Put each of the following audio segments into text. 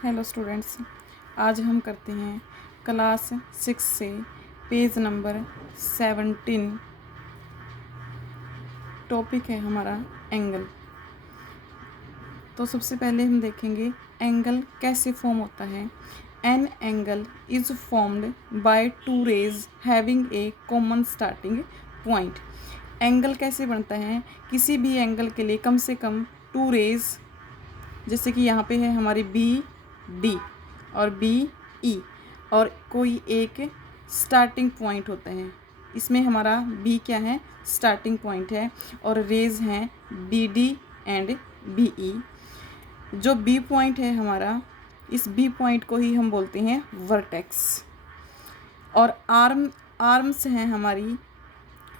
Hello students, आज हम करते हैं क्लास 6 से पेज नंबर 17। टॉपिक है हमारा एंगल। तो सबसे पहले हम देखेंगे एंगल कैसे फॉर्म होता है। An angle is formed by two rays having a common starting point. Angle कैसे बनता है? किसी भी एंगल के लिए कम से कम टू रेज, जैसे कि यहाँ पे है हमारी बी डी और बी ई, और कोई एक स्टार्टिंग पॉइंट होता है। इसमें हमारा बी क्या है? स्टार्टिंग पॉइंट है, और रेज हैं B D and B E. जो बी पॉइंट है हमारा, इस बी पॉइंट को ही हम बोलते हैं वर्टेक्स। और आर्म्स हैं हमारी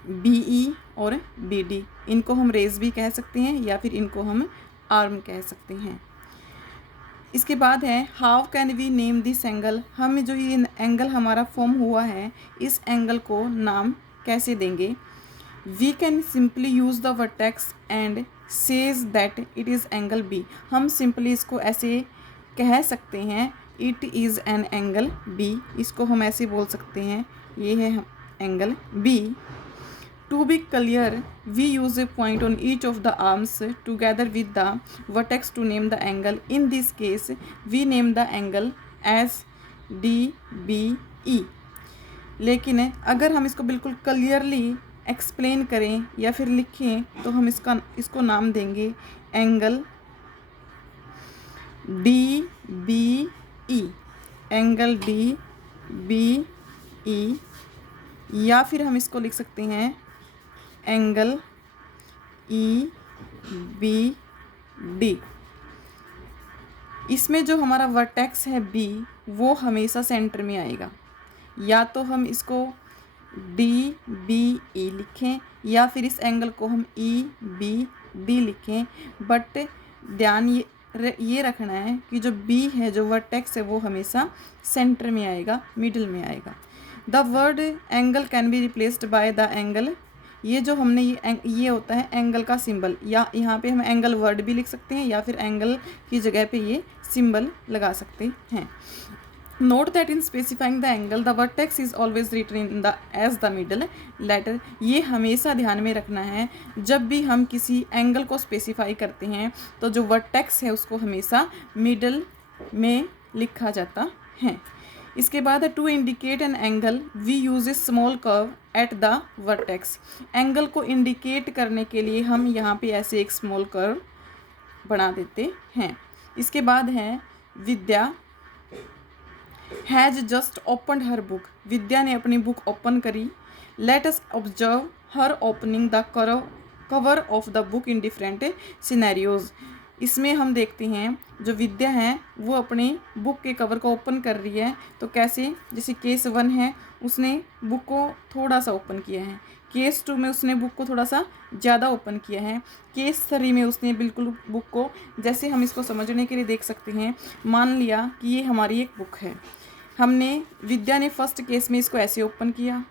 बी ई और बी डी। इनको हम रेज भी कह सकते हैं या फिर इनको हम आर्म कह सकते हैं। इसके बाद है how can we name this angle. हम जो ये एंगल हमारा फॉर्म हुआ है, इस एंगल को नाम कैसे देंगे? We can simply use the vertex and says that it is angle B. हम सिंपली इसको ऐसे कह सकते हैं, it is an angle B. इसको हम ऐसे बोल सकते हैं, ये है angle B. To be clear, we use a point on each of the arms together with the vertex to name the angle. In this case, we name the angle as DBE. लेकिन अगर हम इसको बिल्कुल clearly explain करें या फिर लिखें तो हम इसको नाम देंगे एंगल DBE, एंगल DBE। या फिर हम इसको लिख सकते हैं एंगल EBD। इसमें जो हमारा वर्टेक्स है बी, वो हमेशा सेंटर में आएगा। या तो हम इसको DBE लिखें या फिर इस एंगल को हम EBD लिखें, बट ध्यान ये रखना है कि जो बी है, जो वर्टेक्स है, वो हमेशा सेंटर में आएगा, मिडिल में आएगा। The word angle can be replaced by the angle. ये जो हमने ये होता है एंगल का सिंबल, या यहाँ पे हम एंगल वर्ड भी लिख सकते हैं या फिर एंगल की जगह पे ये सिंबल लगा सकते हैं। Note that in specifying the angle the vertex is always written in the as the middle letter. ये हमेशा ध्यान में रखना है, जब भी हम किसी एंगल को स्पेसिफाई करते हैं तो जो वर्टेक्स है उसको हमेशा मिडल में लिखा जाता है। इसके बाद to indicate an angle we use a small curve at the vertex. Angle को इंडिकेट करने के लिए हम यहाँ पे ऐसे एक स्मॉल कर्व बना देते हैं। इसके बाद है Vidya has just opened her book. Vidya ने अपनी बुक ओपन करी। Let us observe her opening the cover of the book in different scenarios. इसमें हम देखते हैं जो विद्या है वो अपनी बुक के कवर को ओपन कर रही है। तो कैसे? जैसे केस 1 है, उसने बुक को थोड़ा सा ओपन किया है। केस 2 में उसने बुक को थोड़ा सा ज़्यादा ओपन किया है। केस 3 में उसने बिल्कुल बुक को, जैसे हम इसको समझने के लिए देख सकते हैं, मान लिया कि ये हमारी एक बुक है। विद्या ने फर्स्ट केस में इसको ऐसे ओपन किया,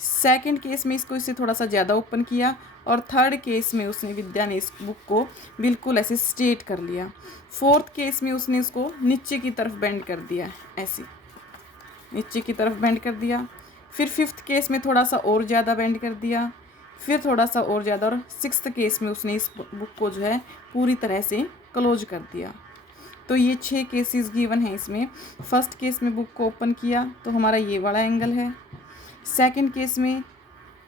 सेकंड केस में इसको इससे थोड़ा सा ज़्यादा ओपन किया, और थर्ड केस में विद्या ने इस बुक को बिल्कुल ऐसे स्ट्रेट कर लिया। फोर्थ केस में उसने इसको नीचे की तरफ बेंड कर दिया, ऐसे नीचे की तरफ बेंड कर दिया। फिर फिफ्थ केस में थोड़ा सा और ज़्यादा बेंड कर दिया, फिर थोड़ा सा और ज़्यादा, और सिक्स्थ केस में उसने इस बुक को जो है पूरी तरह से क्लोज कर दिया। तो ये 6 केसेस गिवन है इसमें। फर्स्ट केस में बुक को ओपन किया तो हमारा ये वाला एंगल है। सेकंड केस में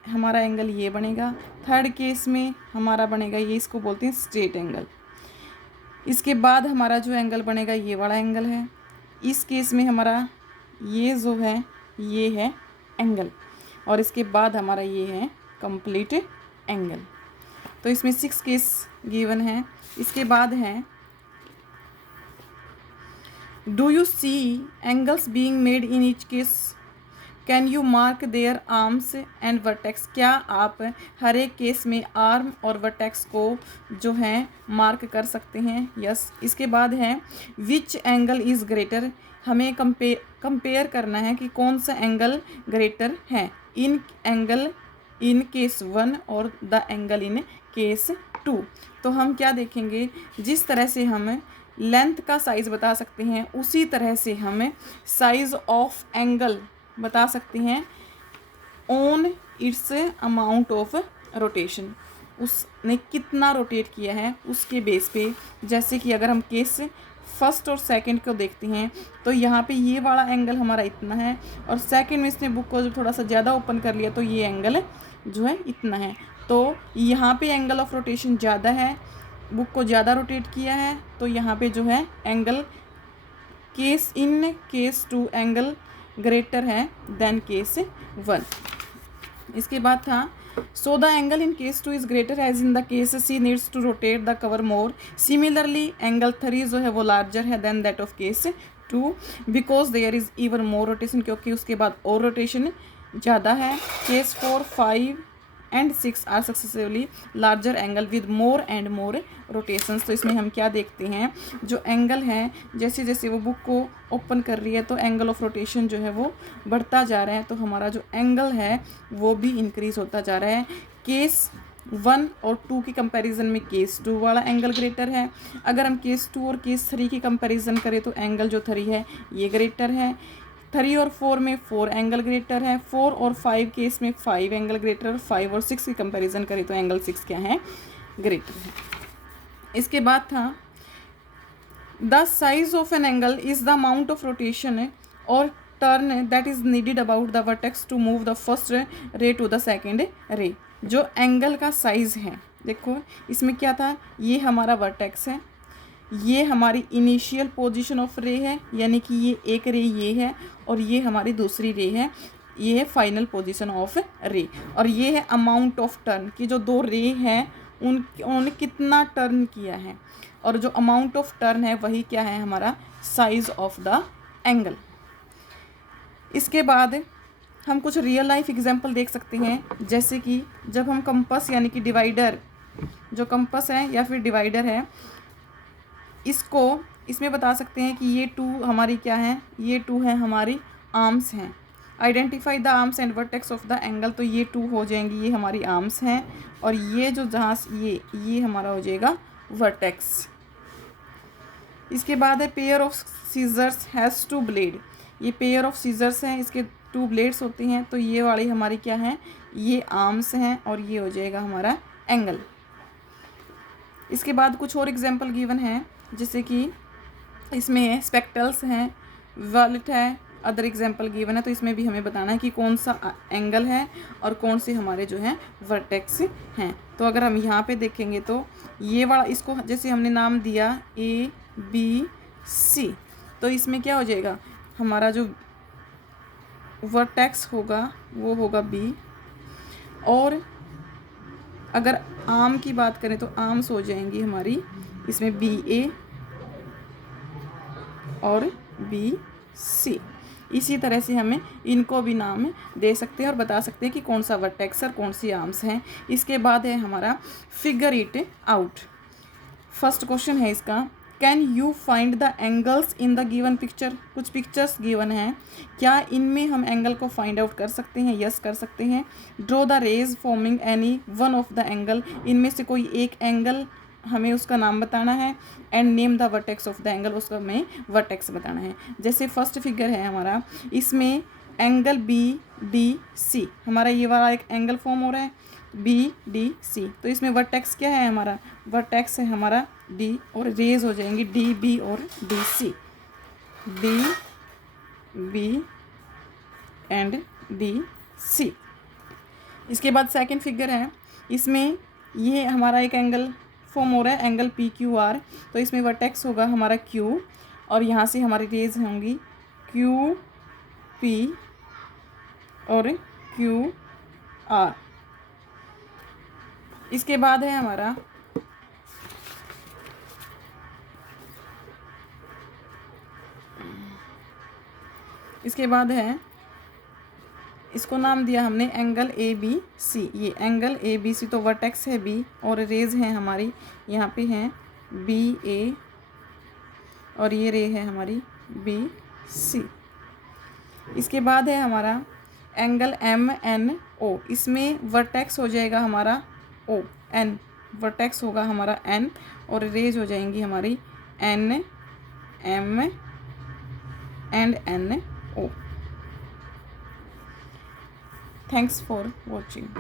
हमारा एंगल ये बनेगा। थर्ड केस में हमारा बनेगा ये, इसको बोलते हैं स्ट्रेट एंगल। इसके बाद हमारा जो एंगल बनेगा ये वाला एंगल है। इस केस में हमारा ये जो है ये है एंगल, और इसके बाद हमारा ये है कंप्लीट एंगल। तो इसमें 6 केस गिवन है। इसके बाद है do you see angles being made in each case, can you mark their arms and vertex. क्या आप हर एक केस में आर्म और वर्टेक्स को जो है मार्क कर सकते हैं? यस। इसके बाद है विच एंगल इज़ ग्रेटर। हमें कंपेयर करना है कि कौन सा एंगल ग्रेटर है, इन एंगल इन केस 1 और द एंगल इन केस 2। तो हम क्या देखेंगे, जिस तरह से हम लेंथ का साइज़ बता सकते हैं, उसी तरह से हम साइज़ ऑफ एंगल बता सकते हैं on it's amount of rotation, उसने कितना रोटेट किया है उसके बेस पे। जैसे कि अगर हम केस फर्स्ट और सेकंड को देखते हैं तो यहाँ पे ये वाला एंगल हमारा इतना है, और सेकंड में इसने बुक को जो थोड़ा सा ज़्यादा ओपन कर लिया तो ये एंगल जो है इतना है। तो यहाँ पे एंगल ऑफ रोटेशन ज़्यादा है, बुक को ज़्यादा रोटेट किया है, तो यहाँ पे जो है एंगल केस 2 एंगल ग्रेटर है देन केस 1। इसके बाद था so the angle in case 2 is greater as in the case C needs to rotate the cover more. Similarly angle 3 जो है वो लार्जर है than that of case 2 because there is even more rotation, क्योंकि उसके बाद और rotation ज़्यादा है। Case 4, 5 and 6 are successively larger angle with more and more rotations. तो इसमें हम क्या देखते हैं, जो एंगल है जैसे जैसे वो बुक को ओपन कर रही है तो एंगल ऑफ रोटेशन जो है वो बढ़ता जा रहा है, तो हमारा जो एंगल है वो भी इंक्रीज होता जा रहा है। केस 1 और 2 की कंपैरिजन में केस 2 वाला एंगल ग्रेटर है। अगर हम केस 2 और केस 3 की कंपैरिजन करें तो एंगल जो 3 है ये ग्रेटर है। 3 और 4 में 4 एंगल ग्रेटर है। 4 और 5 केस में 5 एंगल ग्रेटर, और 5 और 6 की कंपैरिजन करें तो एंगल 6 क्या है, ग्रेटर है। इसके बाद था the size of an angle is the amount of rotation or turn that is needed about the vertex to move the first ray to the second ray. जो एंगल का साइज है, देखो इसमें क्या था, ये हमारा वर्टेक्स है, ये हमारी इनिशियल पोजीशन ऑफ रे है, यानी कि ये एक रे ये है, और ये हमारी दूसरी रे है, ये है फाइनल पोजीशन ऑफ रे। और ये है अमाउंट ऑफ टर्न की जो 2 रे हैं उन्होंने कितना टर्न किया है, और जो अमाउंट ऑफ टर्न है वही क्या है, हमारा साइज ऑफ द एंगल। इसके बाद हम कुछ रियल लाइफ एग्जांपल देख सकते हैं, जैसे कि जब हम कंपास यानी कि डिवाइडर, जो कंपास है या फिर डिवाइडर है, इसको इसमें बता सकते हैं कि ये 2 हमारी क्या है, ये 2 है हमारी आर्म्स हैं। Identify the arms and vertex of the angle, तो ये 2 हो जाएंगी, ये हमारी आर्म्स हैं, और ये जो जहाँ ये हमारा हो जाएगा वर्टेक्स। इसके बाद है pair of scissors has 2 blade. ये पेयर ऑफ सीजर्स हैं, इसके 2 ब्लेड्स होती हैं, तो ये वाली हमारी क्या है, ये आर्म्स हैं, और ये हो जाएगा हमारा एंगल। इसके बाद कुछ और एग्जांपल गिवन है, जैसे कि इसमें स्पेक्टल्स हैं, वॉलेट है, अदर एग्जांपल गिवन है, तो इसमें भी हमें बताना है कि कौन सा एंगल है और कौन से हमारे जो हैं वर्टेक्स हैं। तो अगर हम यहाँ पे देखेंगे तो ये वाला, इसको जैसे हमने नाम दिया ABC, तो इसमें क्या हो जाएगा, हमारा जो वर्टेक्स होगा वो होगा B, और अगर आर्म की बात करें तो आर्म्स हो जाएंगी हमारी इसमें BA और BC। इसी तरह से हमें इनको भी नाम दे सकते हैं और बता सकते हैं कि कौन सा वर्टेक्स और कौन सी आर्म्स हैं। इसके बाद है हमारा figure it out. First question है इसका, can you find the angles in the given picture. कुछ पिक्चर्स गिवन हैं, क्या इनमें हम एंगल को फाइंड आउट कर सकते हैं, यस कर सकते हैं। Draw the rays forming any one of the angle, इनमें से कोई एक एंगल हमें उसका नाम बताना है। And name the vertex of the angle, उसका हमें वर्टेक्स बताना है। जैसे फर्स्ट फिगर है हमारा, इसमें एंगल BDC, हमारा ये वाला एक एंगल फॉर्म हो रहा है BDC, तो इसमें वर्टेक्स क्या है, हमारा वर्टेक्स है हमारा D, और रेज हो जाएंगी DB और DC, DB एंड DC। इसके बाद सेकंड फिगर है, इसमें ये हमारा एक एंगल फॉर्म हो रहा है एंगल PQR, तो इसमें वर्टेक्स होगा हमारा Q, और यहाँ से हमारी रेज होंगी QP और QR। इसके बाद है हमारा इसको नाम दिया हमने एंगल ABC। ये एंगल ABC, तो वर्टेक्स है B और रेज है हमारी यहाँ पे हैं BA, और ये रे है हमारी BC। इसके बाद है हमारा एंगल MNO, इसमें वर्टेक्स हो जाएगा हमारा O, N वर्टेक्स होगा हमारा N, और रेज हो जाएंगी हमारी NP M and N O. Thanks for watching.